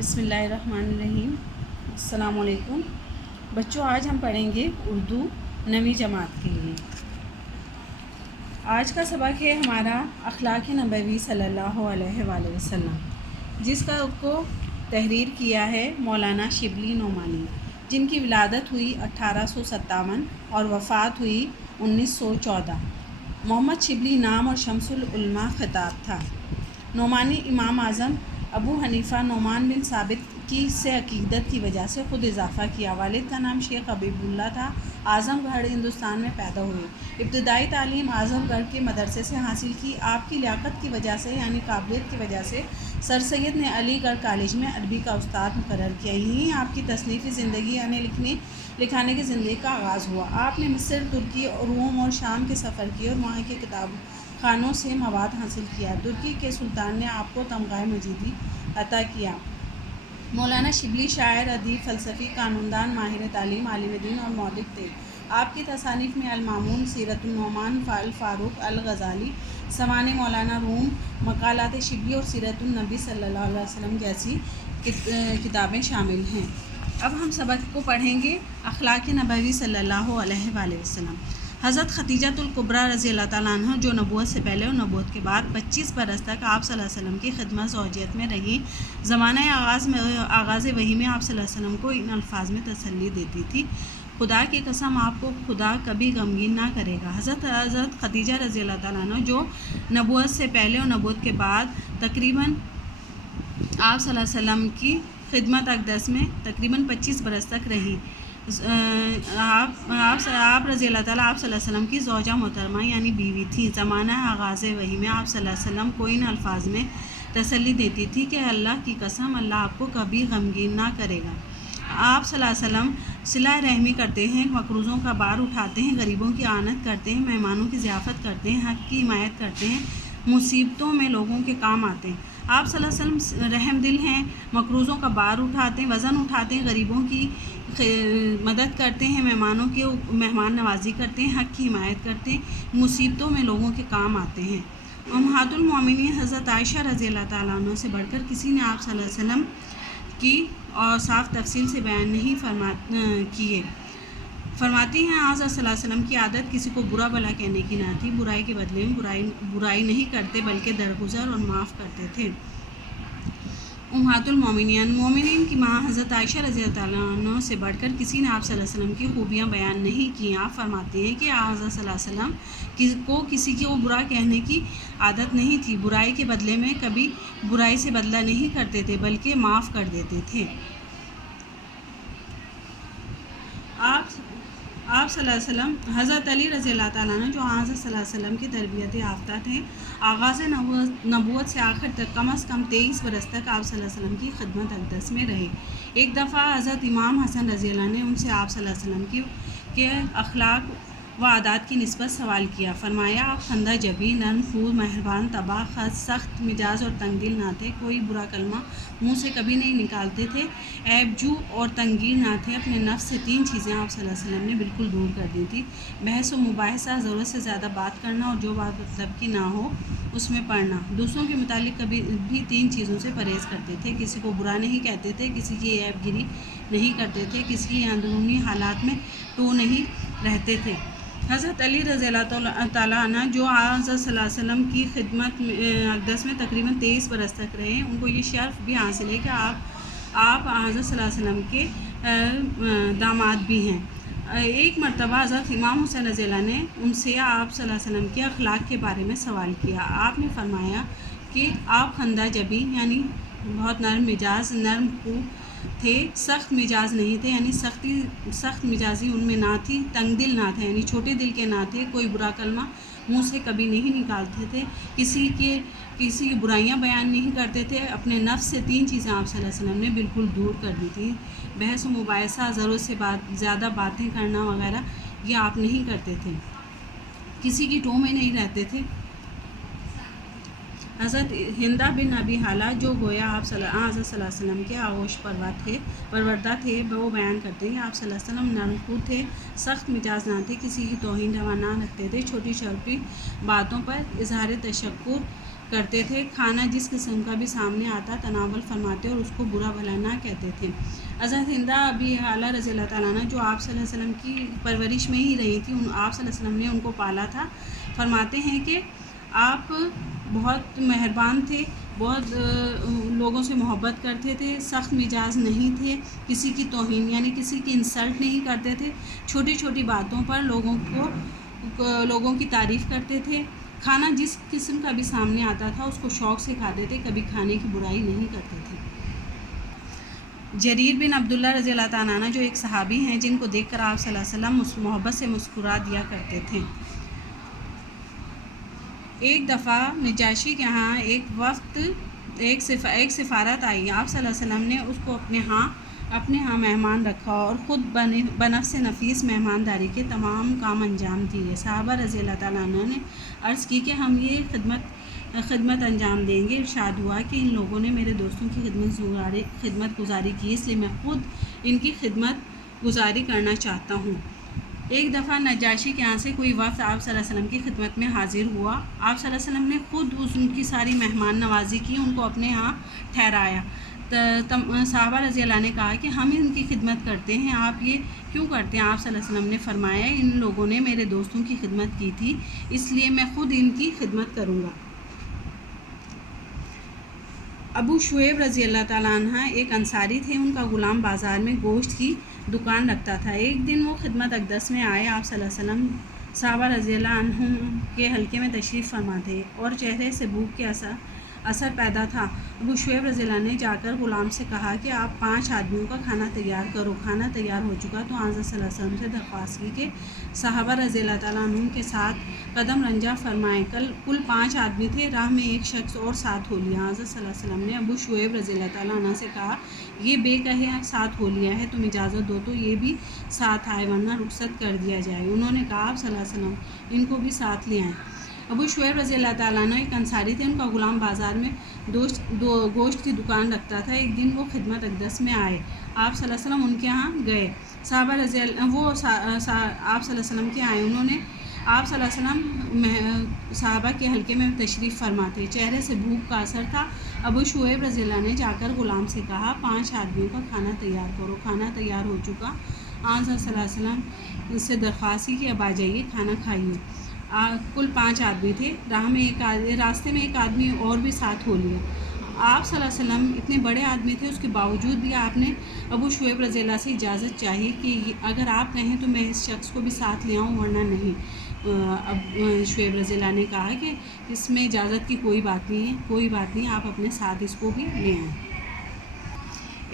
بسم اللہ الرحمن الرحیم۔ السلام علیکم بچوں، آج ہم پڑھیں گے اردو نویں جماعت کے لیے۔ آج کا سبق ہے ہمارا اخلاق نبوی صلی اللہ علیہ وآلہ وسلم، جس کا کو تحریر کیا ہے مولانا شبلی نعمانی، جن کی ولادت ہوئی 1857 اور وفات ہوئی 1914۔ محمد شبلی نام اور شمس العلماء خطاب تھا۔ نعمانی امام اعظم ابو حنیفہ نعمان بن ثابت کی سے عقیدت کی وجہ سے خود اضافہ کیا۔ والد کا نام شیخ حبیب اللہ تھا۔ اعظم گڑھ ہندوستان میں پیدا ہوئے۔ ابتدائی تعلیم اعظم گڑھ کے مدرسے سے حاصل کی۔ آپ کی لیاقت کی وجہ سے یعنی قابلیت کی وجہ سے سر سید نے علی گڑھ کالج میں عربی کا استاد مقرر کیا۔ یہیں آپ کی تصنیفی زندگی یعنی لکھانے کی زندگی کا آغاز ہوا۔ آپ نے مصر، ترکی، روم اور شام کے سفر کیے اور وہاں کے کتاب خانوں سے مواد حاصل کیا۔ ترکی کے سلطان نے آپ کو تمغہ مجیدی عطا کیا۔ مولانا شبلی شاعر، ادیب، فلسفی، قانون دان، ماہر تعلیم، عالم دین اور مورخ تھے۔ آپ کی تصانیف میں المامون، سیرت النعمان، الفاروق، الغزالی، سوانح مولانا روم، مقالات شبلی اور سیرت النبی صلی اللہ علیہ وسلم جیسی کتابیں شامل ہیں۔ اب ہم سبق کو پڑھیں گے اخلاق نبوی صلی اللہ علیہ وآلہ وسلم۔ حضرت خدیجۃ الکبریٰ رضی اللہ تعالیٰ عنہ، جو نبوت سے پہلے اور نبوت کے بعد 25 برس تک آپ صلی اللہ علیہ وسلم کی خدمت زوجیت میں رہیں، زمانہ آغاز وحی میں آپ صلی اللہ علیہ وسلم کو ان الفاظ میں تسلی دیتی تھی: خدا کی قسم، آپ کو خدا کبھی غمگین نہ کرے گا۔ حضرت خدیجہ رضی اللہ تعالیٰ عنہ، جو نبوت سے پہلے اور نبوت کے بعد تقریباً آپ صلی اللہ علیہ وسلم کی خدمت اقدس میں تقریباً 25 برس تک رہیں، آپ رضی اللہ تعالیٰ آپ صلی اللہ علیہ وسلم کی زوجہ محترمہ یعنی بیوی تھیں۔ زمانہ آغاز وحی میں آپ صلی اللہ علیہ وسلم کو ان الفاظ میں تسلی دیتی تھی کہ اللہ کی قسم، اللہ آپ کو کبھی غمگین نہ کرے گا۔ آپ صلی اللہ علیہ وسلم صلہ رحمی کرتے ہیں، مقروضوں کا بار اٹھاتے ہیں، غریبوں کی اعانت کرتے ہیں، مہمانوں کی ضیافت کرتے ہیں، حق کی حمایت کرتے ہیں، مصیبتوں میں لوگوں کے کام آتے ہیں۔ آپ صلی اللہ علیہ وسلم رحم دل ہیں، مقروضوں کا بار اٹھاتے ہیں، وزن اٹھاتے ہیں، غریبوں کی مدد کرتے ہیں، مہمان نوازی کرتے ہیں، حق کی حمایت کرتے ہیں، مصیبتوں میں لوگوں کے کام آتے ہیں۔ امہات المومنین حضرت عائشہ رضی اللہ تعالیٰ عنہ سے بڑھ کر کسی نے آپ صلی اللہ علیہ وسلم کی اوصاف تفصیل سے بیان نہیں کیے۔ فرماتی ہیں حضرت صلی اللہ علیہ وسلم کی عادت کسی کو برا بھلا کہنے کی نہ تھی، برائی کے بدلے میں برائی نہیں کرتے بلکہ درگزر اور معاف کرتے تھے۔ امہات المومنین، مومنین کی ماں حضرت عائشہ رضی اللہ تعالیٰ عنہ سے بڑھ کر کسی نے آپ صلی اللہ علیہ وسلم کی خوبیاں بیان نہیں کیں۔ آپ فرماتے ہیں کہ حضرت صلی اللہ علیہ وسلم کو کسی کو برا کہنے کی عادت نہیں تھی، برائی کے بدلے میں کبھی برائی سے بدلہ نہیں کرتے تھے بلکہ معاف کر دیتے تھے۔ آپ صلی اللہ علیہ وسلم، حضرت علی رضی اللہ تعالیٰ عنہ، جو حضرت صلی اللہ علیہ وسلم کی تربیت یافتہ تھے، آغاز نبوت سے آخر تک کم از کم 23 برس تک آپ صلی اللہ علیہ وسلم کی خدمت اقدس میں رہے۔ ایک دفعہ حضرت امام حسن رضی اللہ نے ان سے آپ صلی اللہ علیہ وسلم کے اخلاق و عادات کی نسبت سوال کیا۔ فرمایا، آپ خندہ جبی، نرم خو، مہربان طبع، سخت مزاج اور تنگ دل نہ تھے، کوئی برا کلمہ منہ سے کبھی نہیں نکالتے تھے، عیب جو اور تنگیر نہ تھے۔ اپنے نفس سے 3 چیزیں آپ صلی اللہ علیہ وسلم نے بالکل دور کر دی تھی: بحث و مباحثہ، ضرورت سے زیادہ بات کرنا اور جو بات مطلب کی نہ ہو اس میں پڑنا۔ دوسروں کے متعلق کبھی بھی 3 چیزوں سے پرہیز کرتے تھے: کسی کو برا نہیں کہتے تھے، کسی کی عیب گیری نہیں کرتے تھے، کسی کی اندرونی حالات میں ٹو نہیں رہتے تھے۔ حضرت علی رضی اللہ تعالیٰ عنہ، جو حضرت صلی اللہ علیہ وسلم کی خدمت اقدس میں تقریباً 23 برس تک رہے، ان کو یہ شرف بھی حاصل ہے کہ آپ حضرت صلی اللہ علیہ وسلم کے داماد بھی ہیں۔ ایک مرتبہ حضرت امام حسین رضی اللہ نے ان سے آپ صلی اللہ علیہ وسلم کے اخلاق کے بارے میں سوال کیا۔ آپ نے فرمایا کہ آپ خندہ جبی یعنی بہت نرم مزاج، نرم خو تھے، سخت مزاج نہیں تھے یعنی سخت مزاجی ان میں نہ تھی، تنگ دل نہ تھے یعنی چھوٹے دل کے نہ تھے، کوئی برا کلمہ منہ سے کبھی نہیں نکالتے تھے، کسی کی برائیاں بیان نہیں کرتے تھے۔ اپنے نفس سے 3 چیزیں آپ صلی اللہ علیہ وسلم نے بالکل دور کر دی تھیں: بحث و مباحثہ، ضرورت سے زیادہ باتیں کرنا وغیرہ، یہ آپ نہیں کرتے تھے، کسی کی ٹو میں نہیں رہتے تھے۔ حضرت ہندہ بن ابی حالہ، جو گویا آپ حضرت صلی اللہ علیہ وسلم کے آغوش پروردہ تھے، وہ بیان کرتے ہیں کہ آپ صلی اللہ علیہ وسلم نرم خو تھے، سخت مزاج نہ تھے، کسی کی توہین روا نہ رکھتے تھے، چھوٹی چھوٹی باتوں پر اظہار تشکر کرتے تھے. کھانا جس قسم کا بھی سامنے آتا تناول فرماتے اور اس کو برا بھلا نہ کہتے تھے. حضرت ہند ابی اعلیٰ رضی اللہ تعالیٰ عنہ جو آپ صلی اللہ علیہ وسلم کی پرورش میں ہی رہی تھی، آپ صلی اللہ علیہ وسلم نے ان کو پالا تھا، فرماتے ہیں کہ آپ بہت مہربان تھے، بہت لوگوں سے محبت کرتے تھے، سخت مزاج نہیں تھے، کسی کی توہین یعنی کسی کی انسلٹ نہیں کرتے تھے، چھوٹی چھوٹی باتوں پر لوگوں کی تعریف کرتے تھے. کھانا جس قسم کا بھی سامنے آتا تھا اس کو شوق سے کھاتے تھے، کبھی کھانے کی برائی نہیں کرتے تھے. جریر بن عبداللہ رضی اللہ تعالیٰ عنہ جو ایک صحابی ہیں جن کو دیکھ کر آپ صلی اللہ علیہ وسلم محبت سے مسکرا دیا کرتے تھے. ایک دفعہ نجاشی کے ہاں ایک سفارت آئی. آپ صلی اللہ علیہ وسلم نے اس کو اپنے ہاں مہمان رکھا اور خود بنفس نفیس مہمانداری کے تمام کام انجام دیے. صحابہ رضی اللہ تعالیٰ عنہ نے عرض کی کہ ہم یہ خدمت انجام دیں گے. ارشاد ہوا کہ ان لوگوں نے میرے دوستوں کی خدمت گزاری کی، اس لیے میں خود ان کی خدمت گزاری کرنا چاہتا ہوں. ایک دفعہ نجاشی کے یہاں سے کوئی وفد آپ صلی اللہ علیہ وسلم کی خدمت میں حاضر ہوا. آپ صلی اللہ علیہ وسلم نے خود ان کی ساری مہمان نوازی کی، ان کو اپنے ہاں ٹھہرایا. صحابہ رضی اللہ نے کہا کہ ہم ان کی خدمت کرتے ہیں، آپ یہ کیوں کرتے ہیں؟ آپ صلی اللہ علیہ وسلم نے فرمایا ان لوگوں نے میرے دوستوں کی خدمت کی تھی، اس لیے میں خود ان کی خدمت کروں گا. ابو شعیب رضی اللہ تعالیٰ عنہ ایک انصاری تھے. ان کا غلام بازار میں گوشت کی دکان رکھتا تھا. ایک دن وہ خدمت اقدس میں آئے. آپ صلی اللہ علیہ وسلم صحابہ رضی اللہ عنہم کے حلقے میں تشریف فرما تھے اور چہرے سے بھوک کے اثر پیدا تھا. ابو شعیب رضی اللہ نے جا کر غلام سے کہا کہ آپ 5 آدمیوں کا کھانا تیار کرو. کھانا تیار ہو چکا تو حضرت صلی اللہ علیہ وسلم سے درخواست کی کہ صحابہ رضی اللہ تعالیٰ عنہم کے ساتھ قدم رنجہ فرمائیں. کل 5 آدمی تھے، راہ میں ایک شخص اور ساتھ ہو لیا. حضرت صلی اللہ علیہ وسلم نے ابو شعیب رضی اللہ تعالیٰ عنہ سے کہا یہ بے کہے ساتھ ہو لیا ہے، تم اجازت دو تو یہ بھی ساتھ آئے ورنہ رخصت کر دیا جائے. انہوں نے کہا آپ صلی اللہ علیہ وسلم ان کو بھی ساتھ لے آئیں. ابو شعیب رضی اللہ تعالیٰ عنہ ایک انصاری تھے. ان کا غلام بازار میں گوشت کی دکان رکھتا تھا. ایک دن وہ خدمت اقدس میں آئے. آپ صلی اللہ علیہ وسلم ان کے ہاں گئے. آپ صلی اللہ علیہ وسلم کے آئے. انہوں نے آپ صلی اللہ علیہ وسلم صحابہ کے حلقے میں تشریف فرماتے. چہرے سے بھوک کا اثر تھا. ابو شعیب رضی اللہ نے جا کر غلام سے کہا 5 آدمیوں کا کھانا تیار کرو. کھانا تیار ہو چکا. آپ صلی اللہ علیہ وسلم سے درخواست کی کہ اب آ جائیے کھانا کھائیے. کل 5 آدمی تھے. راستے میں ایک آدمی اور بھی ساتھ ہو لیا. آپ صلی اللہ علیہ وسلم اتنے بڑے آدمی تھے، اس کے باوجود بھی آپ نے ابو شعیب رضی اللہ سے اجازت چاہی کہ اگر آپ کہیں تو میں اس شخص کو بھی ساتھ لے آؤں ورنہ نہیں. اب شعیب رضی اللہ نے کہا کہ اس میں اجازت کی کوئی بات نہیں، آپ اپنے ساتھ اس کو بھی لے آئیں.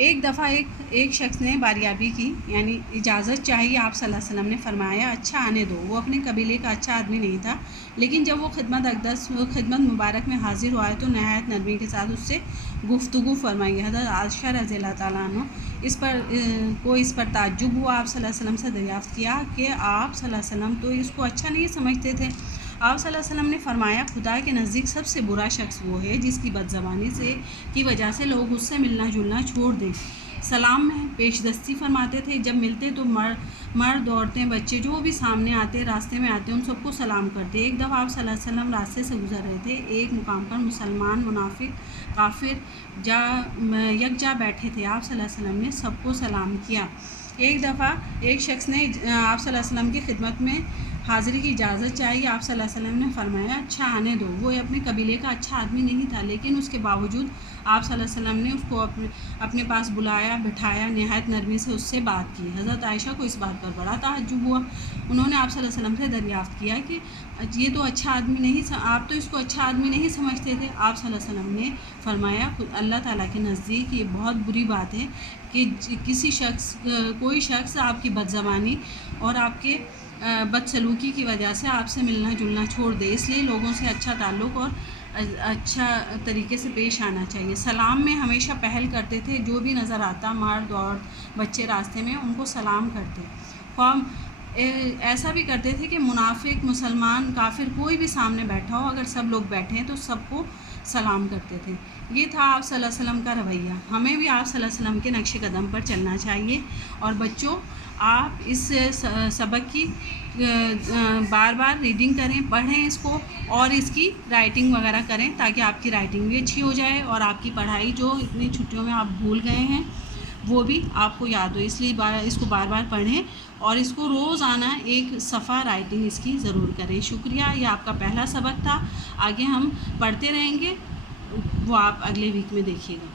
ایک دفعہ ایک شخص نے باریابی کی یعنی اجازت چاہیے. آپ صلی اللہ علیہ وسلم نے فرمایا اچھا آنے دو. وہ اپنے قبیلے کا اچھا آدمی نہیں تھا، لیکن جب وہ خدمت مبارک میں حاضر ہوا ہے تو نہایت نرمی کے ساتھ اس سے گفتگو فرمائی. حضرت عائشہ رضی اللہ تعالیٰ عنہ اس پر تعجب ہوا. آپ صلی اللہ علیہ وسلم سے دریافت کیا کہ آپ صلی اللہ علیہ وسلم تو اس کو اچھا نہیں سمجھتے تھے. آپ صلی اللہ علیہ وسلم نے فرمایا خدا کے نزدیک سب سے برا شخص وہ ہے جس کی بدزبانی کی وجہ سے لوگ اس سے ملنا جلنا چھوڑ دیں. سلام میں پیش دستی فرماتے تھے. جب ملتے تو مرد عورتیں بچے جو بھی سامنے آتے راستے میں آتے ان سب کو سلام کرتے. ایک دفعہ آپ صلی اللہ علیہ وسلم راستے سے گزر رہے تھے. ایک مقام پر مسلمان منافق کافر یکجا بیٹھے تھے. آپ صلی اللہ علیہ وسلم نے سب کو سلام کیا. ایک دفعہ ایک شخص نے آپ صلی اللہ علیہ وسلم کی خدمت میں حاضری کی اجازت چاہیے. آپ صلی اللہ علیہ وسلم نے فرمایا اچھا آنے دو. وہ اپنے قبیلے کا اچھا آدمی نہیں تھا، لیکن اس کے باوجود آپ صلی اللہ علیہ وسلم نے اس کو اپنے پاس بلایا، بٹھایا، نہایت نرمی سے اس سے بات کی. حضرت عائشہ کو اس بات پر بڑا تعجب ہوا. انہوں نے آپ صلی اللہ علیہ وسلم سے دریافت کیا کہ یہ تو اچھا آدمی نہیں، آپ تو اس کو اچھا آدمی نہیں سمجھتے تھے. آپ صلی اللہ علیہ وسلم نے فرمایا اللہ تعالیٰ کے نزدیک یہ بہت بری بات ہے کہ کوئی شخص آپ کی بدزبانی اور آپ کے بدسلوکی کی وجہ سے آپ سے ملنا جلنا چھوڑ دے. اس لیے لوگوں سے اچھا تعلق اور اچھا طریقے سے پیش آنا چاہیے. سلام میں ہمیشہ پہل کرتے تھے. جو بھی نظر آتا مرد عورت بچے راستے میں ان کو سلام کرتے. ایسا بھی کرتے تھے کہ منافق مسلمان کافر کوئی بھی سامنے بیٹھا ہو، اگر سب لوگ بیٹھے ہیں تو سب کو سلام کرتے تھے. یہ تھا آپ صلی اللہ علیہ وسلم کا رویہ. ہمیں بھی آپ صلی اللہ علیہ وسلم کے نقش قدم پر چلنا چاہیے. اور بچوں، آپ اس سبق کی بار بار ریڈنگ کریں، پڑھیں اس کو، اور اس کی رائٹنگ وغیرہ کریں تاکہ آپ کی رائٹنگ بھی اچھی ہو جائے اور آپ کی پڑھائی جو اتنی چھٹیوں میں آپ بھول گئے ہیں وہ بھی آپ کو یاد ہو. اس لیے اس کو بار بار پڑھیں اور اس کو روزانہ ایک صفحہ رائٹنگ اس کی ضرور کریں. شکریہ. یہ آپ کا پہلا سبق تھا. آگے ہم پڑھتے رہیں گے، وہ آپ اگلے ویک میں دیکھیے گا.